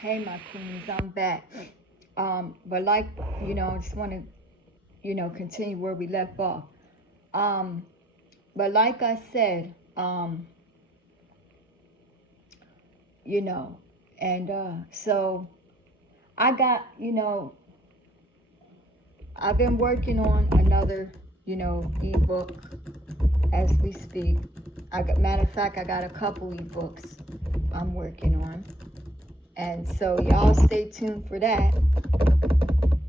Hey, my queens, I'm back. But like, I just want to, continue where we left off. Um, but like I said, you know, and so I got, I've been working on another, ebook as we speak. Matter of fact, I got a couple ebooks I'm working on, and so y'all stay tuned for that,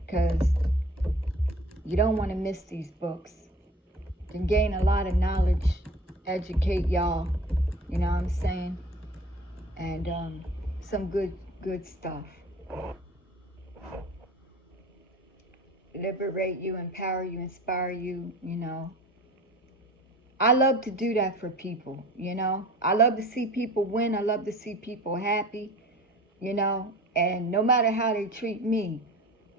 because you don't want to miss these books. Can gain a lot of knowledge, educate y'all, you know what I'm saying? And some good stuff. Liberate you, empower you, inspire you, I love to do that for people. I love to see people win. I love to see people happy. And no matter how they treat me,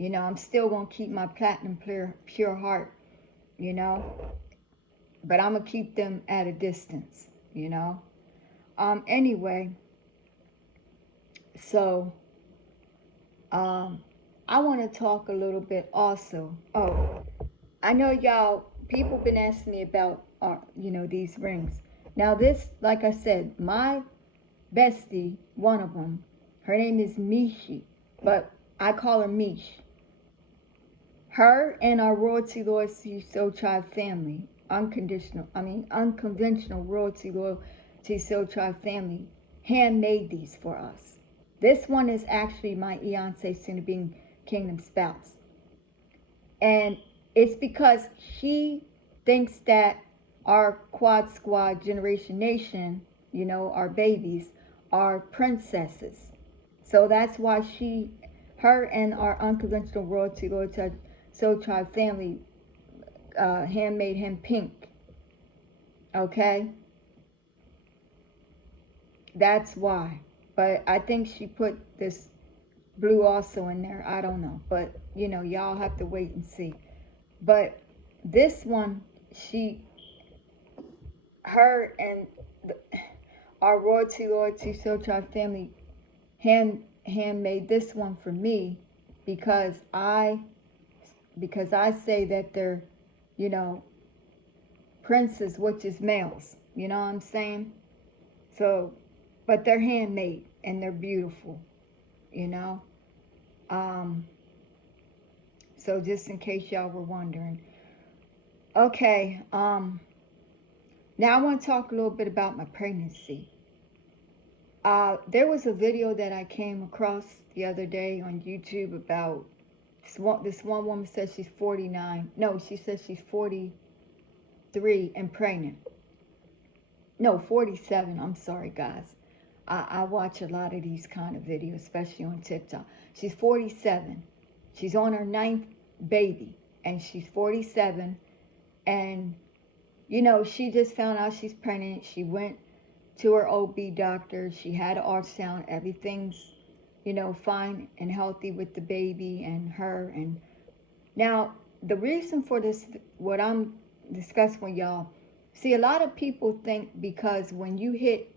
I'm still going to keep my platinum pure heart, you know? But I'm going to keep them at a distance. Anyway, so I want to talk a little bit also. Oh, I know y'all, people been asking me about, these rings. Now this, like I said, my bestie, one of them, her name is Mishi, but I call her Mish. Her and our royalty loyalty soul tribe family, unconventional royalty loyalty soul tribe family, handmade these for us. This one is actually my Eonce soon to be kingdom spouse. And it's because he thinks that our Quad Squad Generation Nation, our babies, are princesses. So that's why her and our unconventional royalty, Lord Soul Tribe family, handmade him pink. Okay? That's why. But I think she put this blue also in there. I don't know. But, y'all have to wait and see. But this one, her and our royalty, loyalty, soul tribe family handmade this one for me because I say that they're, you know, princes, which is males. You know what I'm saying? So, but they're handmade and they're beautiful. You know. Um, so just in case y'all were wondering. Okay. Now I want to talk a little bit about my pregnancy. There was a video that I came across the other day on YouTube about this one woman says she's 49. No, she says she's 43 and pregnant. No, 47. I'm sorry, guys. I watch a lot of these kind of videos, especially on TikTok. She's 47. She's on her ninth baby, and she's 47. And, she just found out she's pregnant. She went to her OB doctor. She had an ultrasound. Everything's, fine and healthy with the baby and her. And now, the reason for this, what I'm discussing with y'all, see, a lot of people think because when you hit,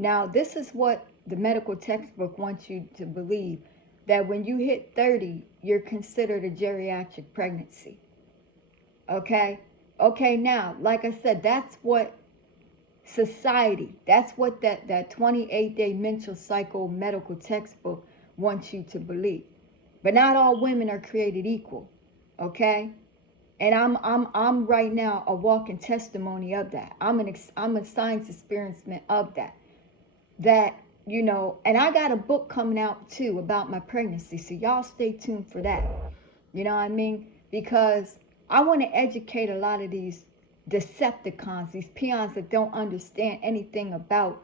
now this is what the medical textbook wants you to believe, that when you hit 30, you're considered a geriatric pregnancy. Okay? Okay, now, like I said, that's what society, that's what that 28-day menstrual cycle medical textbook wants you to believe. But not all women are created equal. Okay? And I'm right now a walking testimony of that. I'm a science experiment of that. That, and I got a book coming out too about my pregnancy. So y'all stay tuned for that. You know what I mean? Because I want to educate a lot of these Decepticons, these peons that don't understand anything about,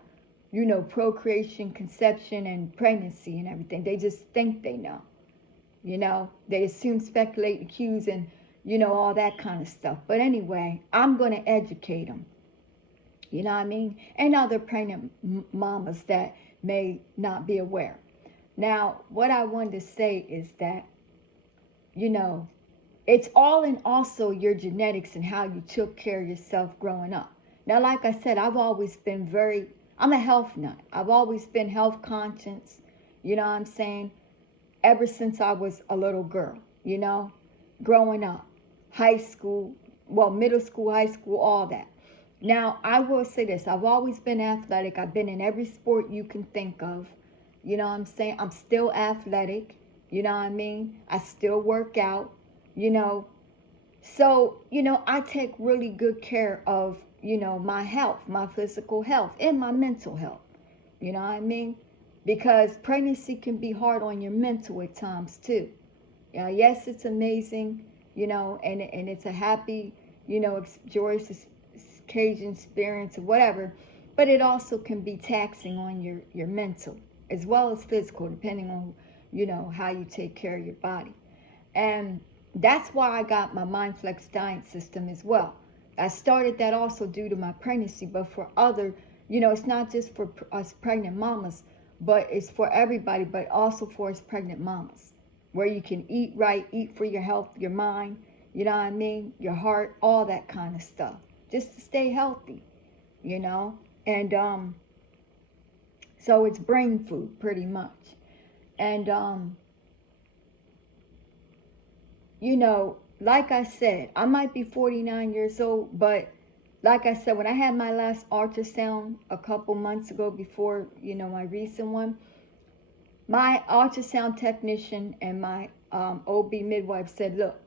procreation, conception, and pregnancy and everything. They just think they know. They assume, speculate, accuse, and, all that kind of stuff. But anyway, I'm going to educate them. You know what I mean? And other pregnant mamas that may not be aware. Now, what I wanted to say is that, it's all in also your genetics and how you took care of yourself growing up. Now, like I said, I'm a health nut. I've always been health conscious, You know what I'm saying? Ever since I was a little girl, growing up, high school, well, middle school, high school, all that. Now, I will say this, I've always been athletic. I've been in every sport you can think of. You know what I'm saying? I'm still athletic. You know what I mean? I still work out, you know. So, I take really good care of, my health, my physical health, and my mental health. You know what I mean? Because pregnancy can be hard on your mental at times too. Yes, it's amazing, and it's a happy, joyous occasion, experience, or whatever. But it also can be taxing on your mental as well as physical, depending on, how you take care of your body. And that's why I got my MindFlex diet system as well. I started that also due to my pregnancy, but for other, it's not just for us pregnant mamas, but it's for everybody, but also for us pregnant mamas, where you can eat right, eat for your health, your mind, you know what I mean, your heart, all that kind of stuff, just to stay healthy, you know. And so it's brain food pretty much. And like I said, I might be 49 years old, but like I said, when I had my last ultrasound a couple months ago before, my recent one, my ultrasound technician and my OB midwife said, look,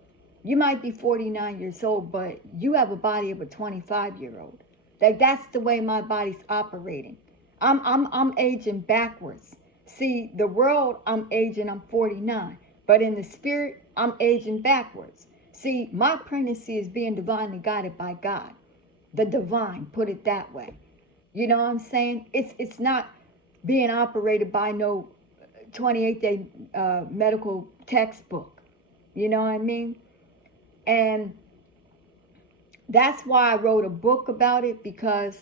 you might be 49 years old, but you have a body of a 25-year-old. Like, that's the way my body's operating. I'm aging backwards. See, the world, I'm aging, I'm 49. But in the spirit, I'm aging backwards. See, my pregnancy is being divinely guided by God. The divine, put it that way. You know what I'm saying? It's not being operated by no 28-day medical textbook. You know what I mean? And that's why I wrote a book about it, because,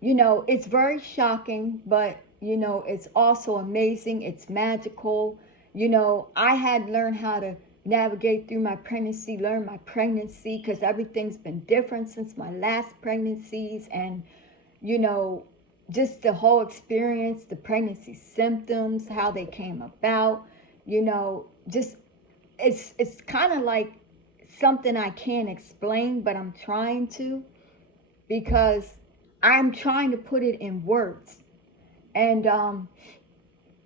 it's very shocking, but, it's also amazing. It's magical. I had learned how to navigate through my pregnancy, learn my pregnancy, because everything's been different since my last pregnancies. And, just the whole experience, the pregnancy symptoms, how they came about, just it's kind of like something I can't explain, but I'm trying to, because I'm trying to put it in words. And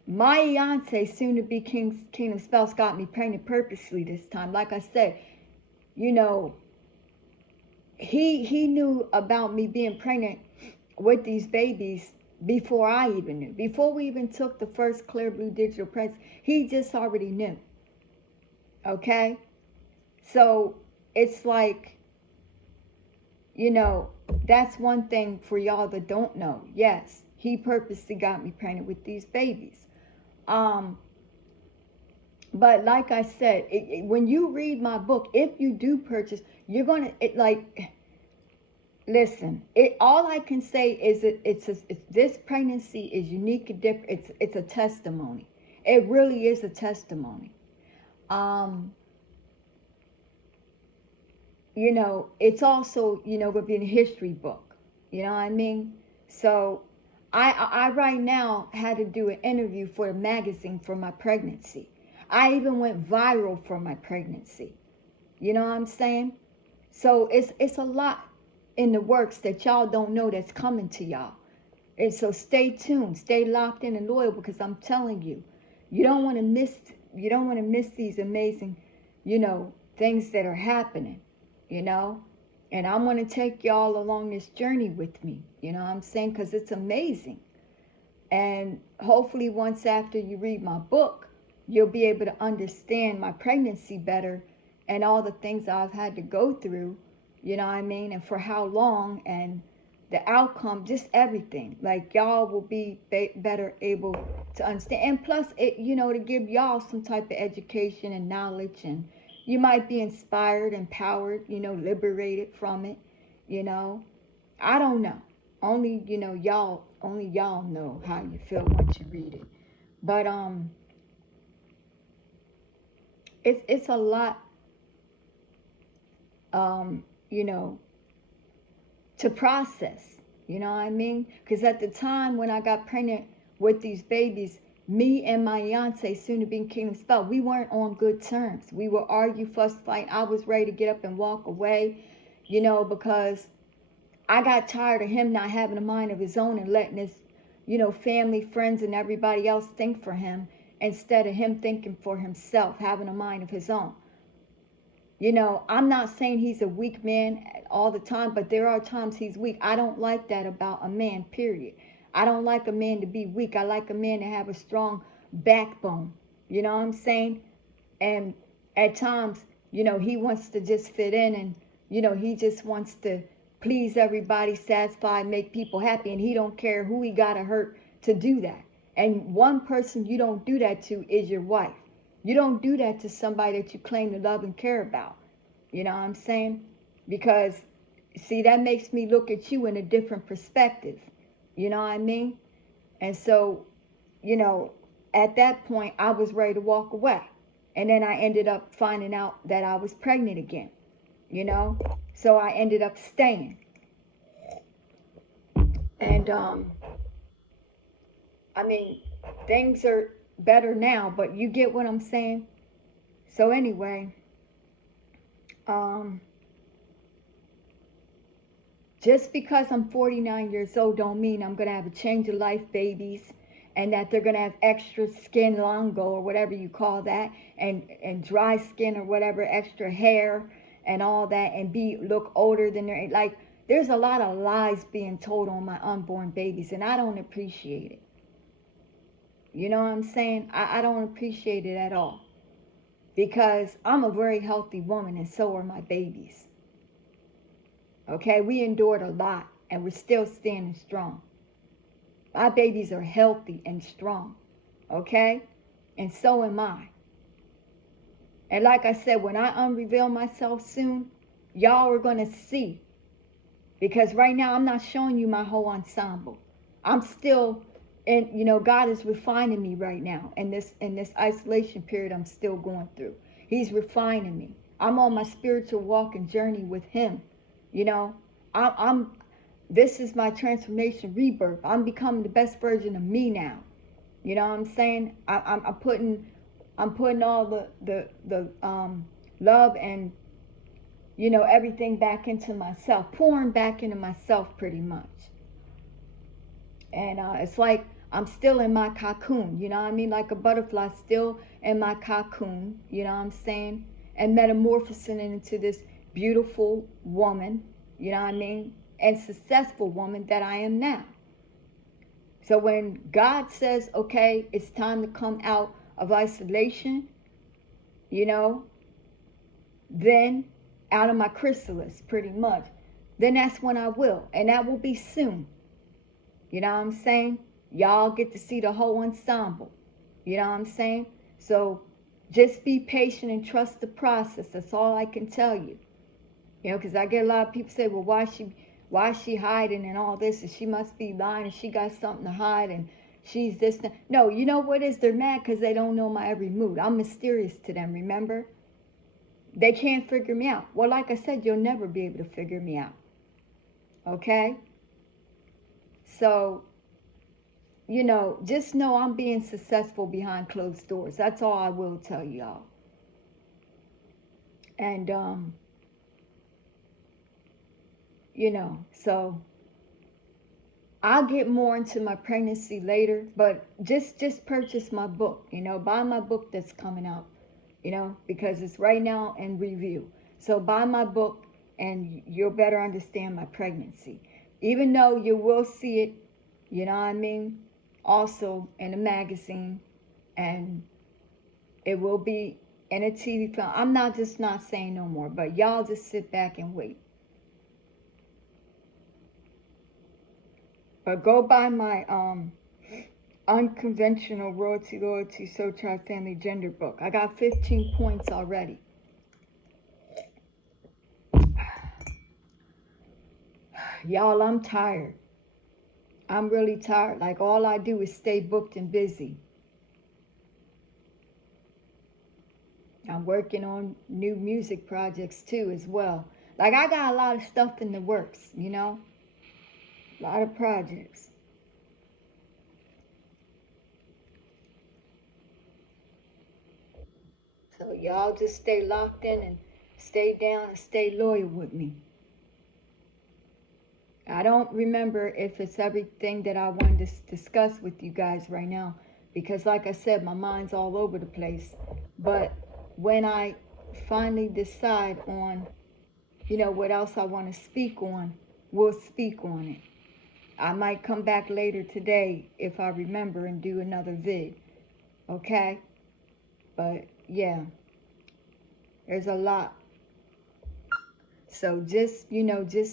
my fiance, soon to be kingdom spouse, got me pregnant purposely this time. Like I said, you know, he knew about me being pregnant with these babies before I even knew. Before we even took the first Clear Blue digital pregnancy, he just already knew. Okay? So it's like, that's one thing for y'all that don't know. Yes, he purposely got me pregnant with these babies. But like I said, when you read my book, if you do purchase, you're gonna listen. All I can say is this pregnancy is unique and different. It's a testimony. It really is a testimony. It's also, going to be in a history book. You know what I mean? So I right now had to do an interview for a magazine for my pregnancy. I even went viral for my pregnancy. You know what I'm saying? So it's a lot in the works that y'all don't know that's coming to y'all. And so stay tuned, stay locked in and loyal, because I'm telling you, you don't want to miss these amazing, things that are happening, And I'm going to take y'all along this journey with me, you know what I'm saying? Because it's amazing. And hopefully once after you read my book, you'll be able to understand my pregnancy better and all the things I've had to go through, you know what I mean? And for how long, and the outcome, just everything. Like, y'all will be better able to understand. And plus, to give y'all some type of education and knowledge, and you might be inspired, empowered, liberated from it, I don't know. Only, y'all know how you feel once you read it. But it's a lot, to process. You know what I mean? Because at the time when I got pregnant with these babies, me and my fiance, soon to be king of spell, we weren't on good terms. We would argue, fuss, fight. I was ready to get up and walk away, because I got tired of him not having a mind of his own and letting his, family, friends, and everybody else think for him instead of him thinking for himself, having a mind of his own. I'm not saying he's a weak man all the time, but there are times he's weak. I don't like that about a man, period. I don't like a man to be weak. I like a man to have a strong backbone. You know what I'm saying? And at times, he wants to just fit in and, he just wants to please everybody, satisfy, make people happy. And he don't care who he got to hurt to do that. And one person you don't do that to is your wife. You don't do that to somebody that you claim to love and care about. You know what I'm saying? Because, see, that makes me look at you in a different perspective. You know what I mean? And so, at that point, I was ready to walk away. And then I ended up finding out that I was pregnant again, So I ended up staying. And, I mean, things are better now, but you get what I'm saying? So anyway, just because I'm 49 years old don't mean I'm going to have a change of life babies and that they're going to have extra skin longo or whatever you call that and dry skin or whatever, extra hair and all that and look older than they're like. There's a lot of lies being told on my unborn babies and I don't appreciate it. You know what I'm saying? I don't appreciate it at all because I'm a very healthy woman and so are my babies. Okay, we endured a lot and we're still standing strong. My babies are healthy and strong. Okay? And so am I. And like I said, when I unreveal myself soon, y'all are going to see. Because right now I'm not showing you my whole ensemble. I'm still, and God is refining me right now in this isolation period I'm still going through. He's refining me. I'm on my spiritual walk and journey with Him. I'm this is my transformation rebirth. I'm becoming the best version of me now. You know what I'm saying? I'm putting all the love and everything back into myself, pouring back into myself pretty much. And it's like I'm still in my cocoon, you know what I mean? Like a butterfly still in my cocoon, you know what I'm saying? And metamorphosing into this beautiful woman, you know what I mean? And successful woman that I am now. So when God says, okay, it's time to come out of isolation, then out of my chrysalis, pretty much, then that's when I will. And that will be soon. You know what I'm saying? Y'all get to see the whole ensemble. You know what I'm saying? So just be patient and trust the process. That's all I can tell you. Because I get a lot of people say, well, why is she hiding and all this? And she must be lying and she got something to hide and she's this. No, you know what is? They're mad because they don't know my every mood. I'm mysterious to them, remember? They can't figure me out. Well, like I said, you'll never be able to figure me out. Okay? So, just know I'm being successful behind closed doors. That's all I will tell y'all. And, so I'll get more into my pregnancy later, but just purchase my book, buy my book that's coming out, because it's right now in review. So buy my book and you'll better understand my pregnancy. Even though you will see it, you know what I mean, also in a magazine, and it will be in a TV film. I'm not saying no more, but y'all just sit back and wait. But go buy my Unconventional Royalty, Loyalty, Soul Tribe, Family, Gender book. I got 15 points already. Y'all, I'm tired. I'm really tired. Like, all I do is stay booked and busy. I'm working on new music projects too as well. Like, I got a lot of stuff in the works, A lot of projects. So y'all just stay locked in and stay down and stay loyal with me. I don't remember if it's everything that I wanted to discuss with you guys right now, because like I said, my mind's all over the place. But when I finally decide on, what else I want to speak on, we'll speak on it. I might come back later today if I remember and do another vid. Okay? But yeah, there's a lot. So just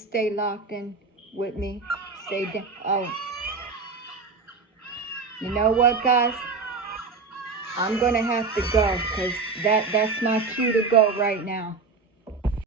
stay locked in with me. Stay down. Oh, you know what, guys? I'm gonna have to go because that's my cue to go right now.